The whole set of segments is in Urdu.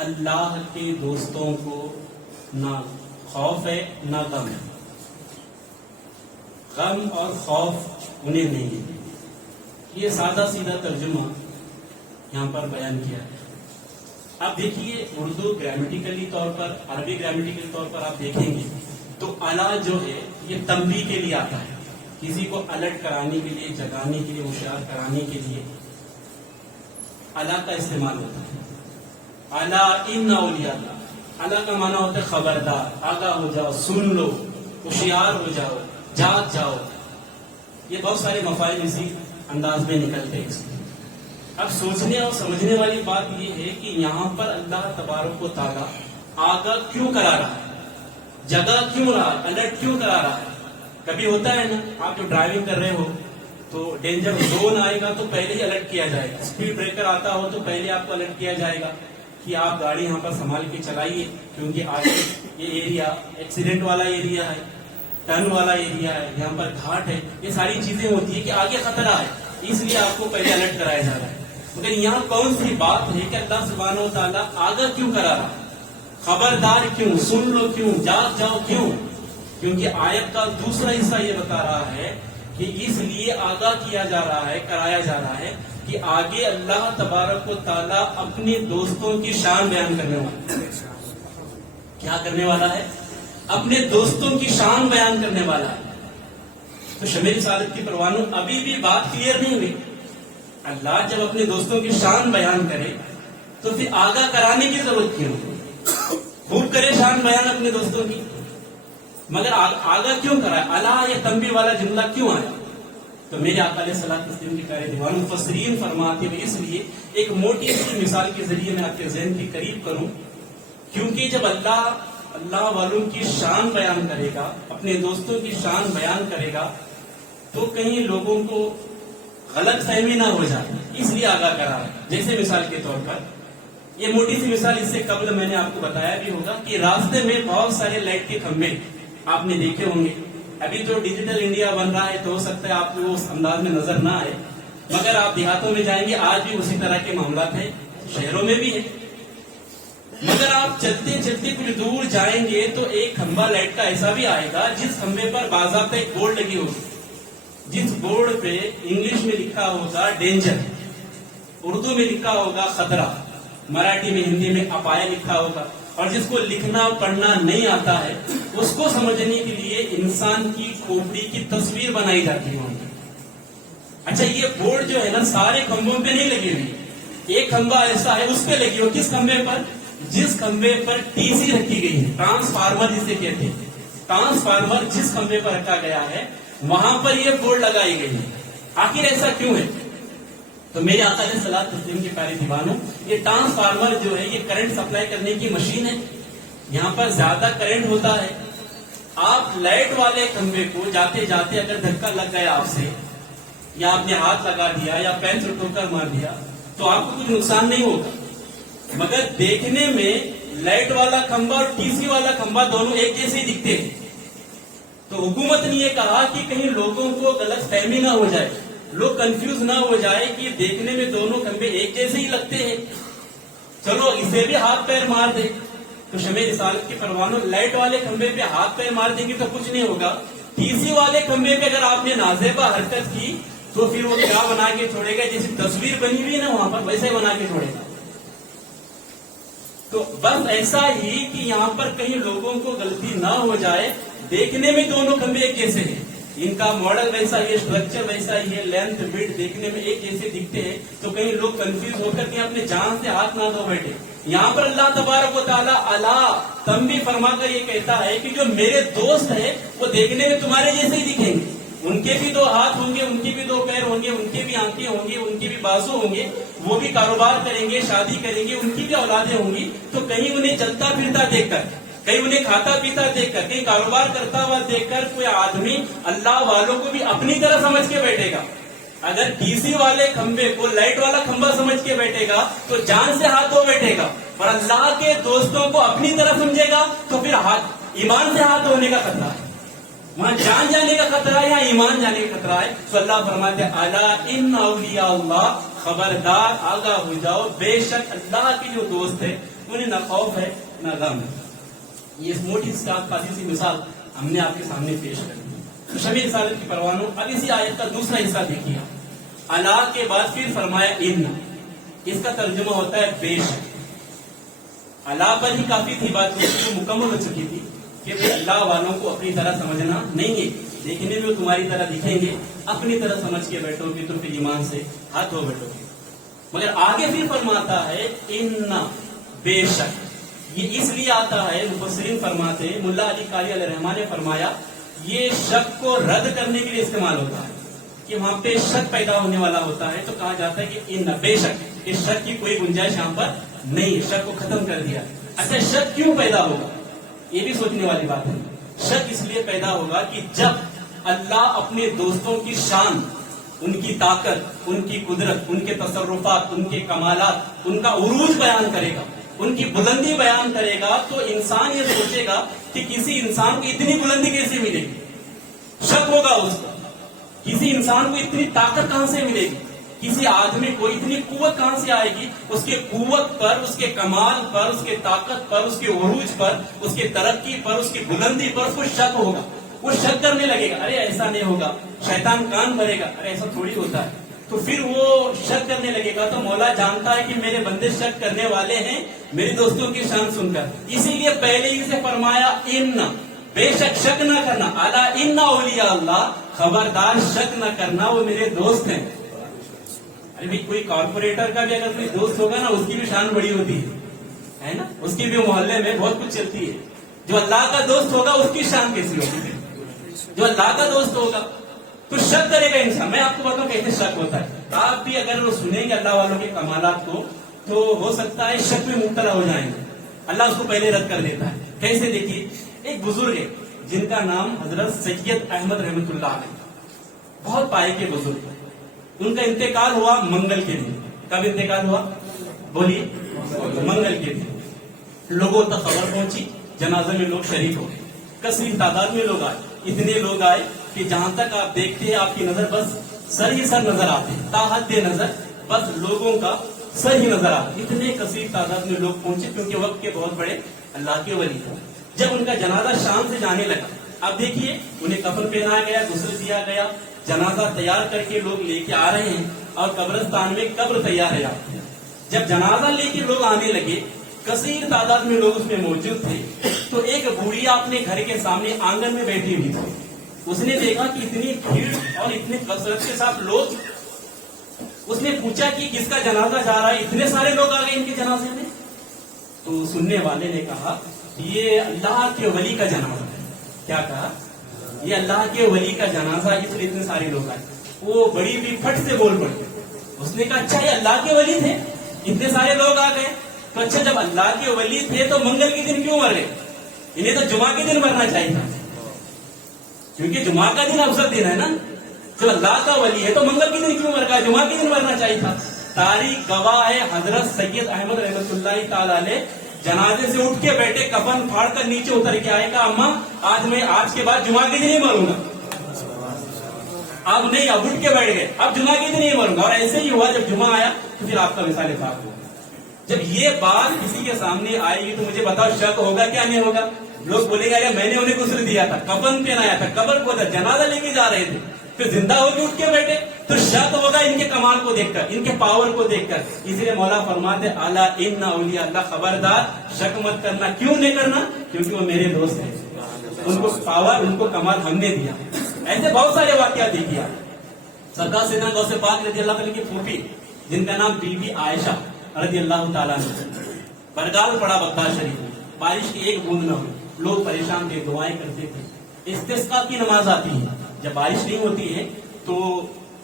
اللہ کے دوستوں کو نہ خوف ہے نہ غم ہے. غم اور خوف انہیں نہیں ہے. یہ سادہ سیدھا ترجمہ یہاں پر بیان کیا ہے. اب دیکھیے اردو گرامیٹیکلی طور پر، عربی گرامیٹیکلی طور پر آپ دیکھیں گے تو الا جو ہے یہ تنبیہ کے لیے آتا ہے، کسی کو الرٹ کرانے کے لیے، جگانے کے لیے، ہوشیار کرانے کے لیے الا کا استعمال ہوتا ہے. الا ان اولیاء اللہ، الا کا معنی ہوتا ہے خبردار، آگاہ ہو جاؤ، سن لو، ہوشیار ہو جاؤ، جاگ جاؤ. یہ بہت سارے مفاہیم اسی انداز میں نکلتے ہیں. اب سوچنے اور سمجھنے والی بات یہ ہے کہ یہاں پر اللہ تبارک و تعالیٰ آگاہ کیوں کرا رہا ہے، جگہ کیوں رہا ہے، الرٹ کیوں کرا رہا ہے. کبھی ہوتا ہے نا، آپ جو ڈرائیونگ کر رہے ہو تو ڈینجر زون آئے گا تو پہلے ہی الرٹ کیا جائے گا. اسپیڈ بریکر آتا ہو تو پہلے آپ کو الرٹ کیا جائے گا کہ آپ گاڑی یہاں پر سنبھال کے چلائیے، کیونکہ آگے یہ ایریا ایکسیڈنٹ والا ایریا ہے، ٹرن والا ایریا ہے، یہاں پر گھاٹ ہے. یہ ساری چیزیں ہوتی ہے کہ آگے خطرہ ہے، اس لیے آپ کو پہلے الرٹ کرایا جا رہا ہے. مگر یہاں کون سی بات ہے کہ اللہ سبحانہ و تعالیٰ آگاہ کیوں کرا رہا ہے، خبردار کیوں، سن لو کیوں، جاگ جاؤ کیوں؟ کیونکہ آیت کا دوسرا حصہ یہ بتا رہا ہے کہ اس لیے آگاہ کیا جا رہا ہے، کرایا جا رہا ہے کہ آگے اللہ تبارک و تعالیٰ اپنے دوستوں کی شان بیان کرنے والا ہے. کیا کرنے والا ہے؟ اپنے دوستوں کی شان بیان کرنے والا ہے. تو شمع رسالت کی پروانوں ابھی بھی بات کلیئر نہیں ہوئی. اللہ جب اپنے دوستوں کی شان بیان کرے تو پھر آگاہ کرانے کی ضرورت کیوں؟ خوب کرے شان بیان اپنے دوستوں کی، مگر آگاہ کیوں کرائے؟ اللہ یہ تنبیہ والا جملہ کیوں آیا؟ تو میرے آقا علیہ الصلوۃ والسلام کی پیارے دیوان مفسرین فرماتے ہیں اس لیے ایک موٹی سی مثال کے ذریعے میں آپ کے ذہن کے قریب کروں. کیونکہ جب اللہ والوں کی شان بیان کرے گا، اپنے دوستوں کی شان بیان کرے گا تو کہیں لوگوں کو غلط فہمی نہ ہو جائے، اس لیے آگاہ کرا ہے. جیسے مثال کے طور پر یہ موٹی سی مثال، اس سے قبل میں نے آپ کو بتایا بھی ہوگا کہ راستے میں بہت سارے لائٹ کے کھمبے آپ نے دیکھے ہوں گے. ابھی تو ڈیجیٹل انڈیا بن رہا ہے تو ہو سکتا ہے آپ کو اس انداز میں نظر نہ آئے، مگر آپ دیہاتوں میں جائیں گے آج بھی اسی طرح کے معاملات ہیں، شہروں میں بھی ہے. مگر آپ چلتے چلتے کچھ دور جائیں گے تو ایک کھمبا لائٹ کا ایسا بھی آئے گا جس کھمبے پر باضابطہ ایک بورڈ لگی ہوگی، جس بورڈ پہ انگلش میں لکھا ہوگا ڈینجر، اردو میں لکھا ہوگا خطرہ، مراٹھی میں، ہندی میں اپایا لکھا ہوگا. اور جس کو لکھنا پڑھنا نہیں آتا ہے اس کو سمجھنے کے لیے انسان کی کھوپڑی کی تصویر بنائی جاتی ہے. اچھا یہ بورڈ جو ہے نا سارے کھمبوں پہ نہیں لگی ہوئی، ایک کھمبا ایسا ہے اس پہ لگی ہو. کس کھمبے پر؟ جس کھمبے پر ٹی سی رکھی گئی ہے، ٹرانسفارمر جسے کہتے ہیں. ٹرانسفارمر جس کھمبے پر رکھا گیا ہے وہاں پر یہ بورڈ لگائی گئی ہے. آخر ایسا کیوں ہے؟ تو میرے آقا علیہ الصلوۃ والسلام کے پیارے دیوانوں، یہ ٹرانسفارمر جو ہے یہ کرنٹ سپلائی کرنے کی مشین ہے. یہاں پر زیادہ کرنٹ ہوتا ہے. آپ لائٹ والے کھمبے کو جاتے جاتے اگر دھکا لگ گیا آپ سے، یا آپ نے ہاتھ لگا دیا یا پین سے ٹھوکر مار دیا تو آپ کو کچھ نقصان نہیں ہوگا. مگر دیکھنے میں لائٹ والا کھمبا اور ٹی سی والا کھمبا دونوں ایک جیسے ہی دکھتے ہیں. تو حکومت نے یہ کہا کہ کہیں لوگوں کو غلط فہمی نہ ہو جائے، لوگ کنفیوز نہ ہو جائے کہ دیکھنے میں دونوں کھمبے ایک جیسے ہی لگتے ہیں، چلو اسے بھی ہاتھ پیر مار دے. تو شمع رسالت کے پروانوں لائٹ والے کھمبے پہ ہاتھ پیر مار دیں گے تو کچھ نہیں ہوگا. ٹی سی والے کھمبے پہ اگر آپ نے نازیبا حرکت کی تو پھر وہ کیا بنا کے چھوڑے گا؟ جیسی تصویر بنی ہوئی نا وہاں پر ویسے ہی بنا کے چھوڑے گا. تو بس ایسا ہی کہ یہاں پر کہیں لوگوں کو غلطی نہ ہو جائے، دیکھنے میں دونوں کھمبے ایک جیسے ہیں، ان کا ماڈل ویسا ہی ہے، اسٹرکچر ویسا ہی ہے، لینتھ وڈتھ دیکھنے میں ایک جیسے دکھتے ہیں، تو کہیں لوگ کنفیوز ہو کر کے اپنے جان سے ہاتھ نہ دھو بیٹھے. یہاں پر اللہ تبارک و تعالیٰ اللہ تنبیہ فرما کر یہ کہتا ہے کہ جو میرے دوست ہیں وہ دیکھنے میں تمہارے جیسے ہی دکھیں گے. ان کے بھی دو ہاتھ ہوں گے، ان کے بھی دو پیر ہوں گے، ان کے بھی آنکھیں ہوں گی، ان کے بھی بازو ہوں گے، وہ بھی کاروبار کریں گے، شادی کریں گے، ان کی بھی اولادیں ہوں گی. تو کہیں انہیں چلتا پھرتا دیکھ کر، کہیں انہیں کھاتا پیتا دیکھ کر، کہیں کاروبار کرتا ہوا دیکھ کر کوئی آدمی اللہ والوں کو بھی اپنی طرح سمجھ کے بیٹھے گا. اگر ٹی سی والے کھمبے کو لائٹ والا کھمبا سمجھ کے بیٹھے گا تو جان سے ہاتھ دھو بیٹھے گا، اور اللہ کے دوستوں کو اپنی طرح سمجھے گا تو پھر ایمان سے ہاتھ دھونے کا خطرہ ہے. وہاں جان جانے کا خطرہ ہے یا ایمان جانے کا خطرہ ہے. تو اللہ فرماتے ہیں الا ان اولیاء اللہ، خبردار آگاہ ہو جاؤ، بے شک اللہ کے جو دوست ہے انہیں نہ خوف ہے نہ غم ہے. یہ موٹی خاصی سی مثال ہم نے آپ کے سامنے پیش کر دی. شب رسالت کی پروانوں. اب اسی آیت کا دوسرا حصہ دیکھیے. الا کے بعد پھر فرمایا ان. اس کا ترجمہ ہوتا ہے بے شک. الا پر ہی کافی تھی بات مکمل ہو چکی تھی کہ اللہ والوں کو اپنی طرح سمجھنا نہیں ہے, دیکھنے میں تمہاری طرح دکھیں گے, اپنی طرح سمجھ کے بیٹھو گے تو پھر ایمان سے ہاتھ دھو بیٹھو گے. مگر آگے پھر فرماتا ہے ان بے شک. یہ اس لیے آتا ہے, مفسرین فرماتے ہیں, ملا علی قاری علیہ الرحمٰن نے فرمایا یہ شک کو رد کرنے کے لیے استعمال ہوتا ہے کہ وہاں پہ شک پیدا ہونے والا ہوتا ہے تو کہا جاتا ہے کہ ان بے شک. اس شک کی کوئی گنجائش یہاں پر نہیں, شک کو ختم کر دیا. اچھا شک کیوں پیدا ہوگا, یہ بھی سوچنے والی بات ہے. شک اس لیے پیدا ہوگا کہ جب اللہ اپنے دوستوں کی شان, ان کی طاقت, ان کی قدرت, ان کے تصرفات, ان کے کمالات, ان کا عروج بیان کرے گا, ان کی بلندی بیان کرے گا, تو انسان یہ سوچے گا کہ کسی انسان کو اتنی بلندی کیسے ملے گی. شک ہوگا اس کو, کسی انسان کو اتنی طاقت کہاں سے ملے گی, کسی آدمی کو اتنی قوت کہاں سے آئے گی. اس کے قوت پر, اس کے کمال پر, اس کے طاقت پر, اس کے عروج پر, اس کے ترقی پر, اس کی بلندی پر اس کو شک ہوگا. وہ شک کرنے لگے گا, ارے ایسا نہیں ہوگا. شیطان کان بھرے گا, ارے ایسا تھوڑی ہوتا ہے. تو پھر وہ شک کرنے لگے گا. تو مولا جانتا ہے کہ میرے بندے شک کرنے والے ہیں میرے دوستوں کی شان سن کر, اسی لیے پہلے ہی سے فرمایا ان بے شک. شک نہ کرنا, الا ان اولیاء اللہ, خبردار شک نہ کرنا وہ میرے دوست ہیں. ارے بھائی کوئی کارپوریٹر کا بھی اگر کوئی دوست ہوگا نا, اس کی بھی شان بڑی ہوتی ہے نا, اس کی بھی محلے میں بہت کچھ چلتی ہے. جو اللہ کا دوست ہوگا اس کی شان کیسی ہوگی, جو اللہ کا دوست ہوگا تو شک کرے گا انسان. میں آپ کو بتاؤں کیسے شک ہوتا ہے. آپ بھی اگر وہ سنیں گے اللہ والوں کے کمالات کو تو ہو سکتا ہے شک میں مبتلا ہو جائیں گے. اللہ اس کو پہلے رد کر دیتا ہے. کیسے دیکھیے, ایک بزرگ ہے جن کا نام حضرت سید احمد رحمۃ اللہ علیہ, بہت پائے کے بزرگ. ان کا انتقال ہوا منگل کے دن. کب انتقال ہوا بولیے, منگل کے دن. لوگوں تک خبر پہنچی, جنازے میں لوگ شریک ہو گئے, کثیر تعداد میں لوگ آئے. اتنے لوگ آئے کہ جہاں تک آپ دیکھتے ہیں آپ کی نظر بس سر ہی سر نظر آتے, تاحد نظر بس لوگوں کا سر ہی نظر آتے. اتنے کثیر تعداد میں لوگ پہنچے کیونکہ وقت کے بہت بڑے اللہ کے ولی تھے. جب ان کا جنازہ شام سے جانے لگا, اب دیکھیے انہیں کفن پہنایا گیا, غسل دیا گیا, جنازہ تیار کر کے لوگ لے کے آ رہے ہیں اور قبرستان میں قبر تیار ہے. جب جنازہ لے کے لوگ آنے لگے, کثیر تعداد میں لوگ اس میں موجود تھے, تو ایک بوڑھیا اپنے گھر کے سامنے آنگن میں بیٹھی ہوئی تھی. اس نے دیکھا کہ اتنی بھیڑ اور اتنی کثرت کے ساتھ لوگ. اس نے پوچھا کہ کس کا جنازہ جا رہا ہے, اتنے سارے لوگ آ گئے ان کے جنازے میں. تو سننے والے نے کہا یہ اللہ کے ولی کا جنازہ ہے. کیا کہا, یہ اللہ کے ولی کا جنازہ, اس لیے اتنے سارے لوگ آئے. وہ بڑی بھی پھٹ سے بول پڑے. اس نے کہا اچھا یہ اللہ کے ولی تھے, اتنے سارے لوگ آ گئے, تو اچھا جب اللہ کے ولی تھے تو منگل کے دن کیوں مر گئے, انہیں تو جمعہ کے دن مرنا چاہیے تھا, کیونکہ جمعہ کا دن افضل دن ہے نا. جو اللہ کا ولی ہے تو منگل کے دن کیوں مر گیا, جمعہ کے دن مرنا چاہیے تھا. تاریخ گواہ ہے, حضرت سید احمد رحمۃ اللہ تعالی علیہ جنازے سے اٹھ کے بیٹھے, کفن پھاڑ کر نیچے اتر کے آئے گا, اماں آج کے بعد جمعہ کے دن ہی مروں گا. اب نہیں, اب اٹھ کے بیٹھ گئے, اب جمعہ کے دن ہی مروں گا. اور ایسے ہی ہوا, جب جمعہ آیا تو پھر آپ کا وصال پاک ہوا. جب یہ بات کسی کے سامنے آئے گی تو مجھے بتاؤ شک ہوگا کیا نہیں ہوگا. لوگ بولے گا میں نے انہیں غسل دیا تھا, کفن پہنایا تھا, قبر کو تھا, جنازہ لے کے جا رہے تھے, پھر زندہ ہو کے اٹھ کے بیٹھے, تو شک ہوگا ان کے کمال کو دیکھ کر, ان کے پاور کو دیکھ کر. اس لیے مولا فرماتے الا ان اولیاء اللہ, خبردار شک مت کرنا. کیوں نہیں کرنا, کیونکہ وہ میرے دوست ہیں, ان کو پاور, ان کو کمال ہم نے دیا. ایسے بہت سارے واقعات دیکھیے. سرکار سیدنا غوث پاک رضی اللہ تعالیٰ کی پھوپھی جن کا نام بی بی عائشہ رضی اللہ تعالیٰ عنہ, برگال پڑا بغداد شریف میں, بارش کی ایک بوند نہ ہوئی, لوگ پریشان تھے, دعائیں کرتے تھے. استسقاء کی نماز آتی ہے, جب بارش نہیں ہوتی ہے تو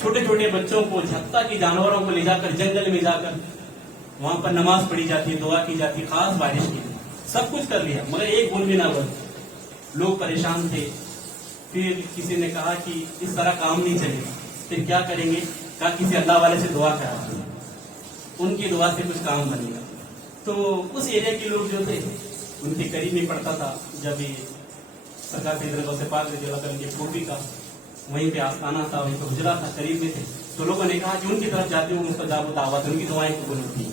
چھوٹے چھوٹے بچوں کو, جھپتا کی جانوروں کو لے جا کر جنگل میں جا کر وہاں پر نماز پڑھی جاتی ہے, دعا کی جاتی ہے, خاص بارش کی. سب کچھ کر لیا مگر ایک بوند بھی نہ بن. لوگ پریشان تھے. پھر کسی نے کہا کہ اس طرح کام نہیں چلے گا, پھر کیا کریں گے, کہا کسی اللہ والے سے دعا کرا, ان کی دعا سے کچھ کام بنے گا. تو اس ایریا کے لوگ جو تھے ان کے قریب میں پڑتا تھا. جب یہ سرکار سیدنا غوث پاک رضی اللہ تعالیٰ کی پھوپھی کا وہیں پہ آستانہ تھا, وہیں پہ حجرہ تھا, قریب میں تھے, تو لوگوں نے کہا کہ ان کی طرف جاتے ہو مستجاب دعوت, ان کی دعائیں قبول ہوتی ہیں.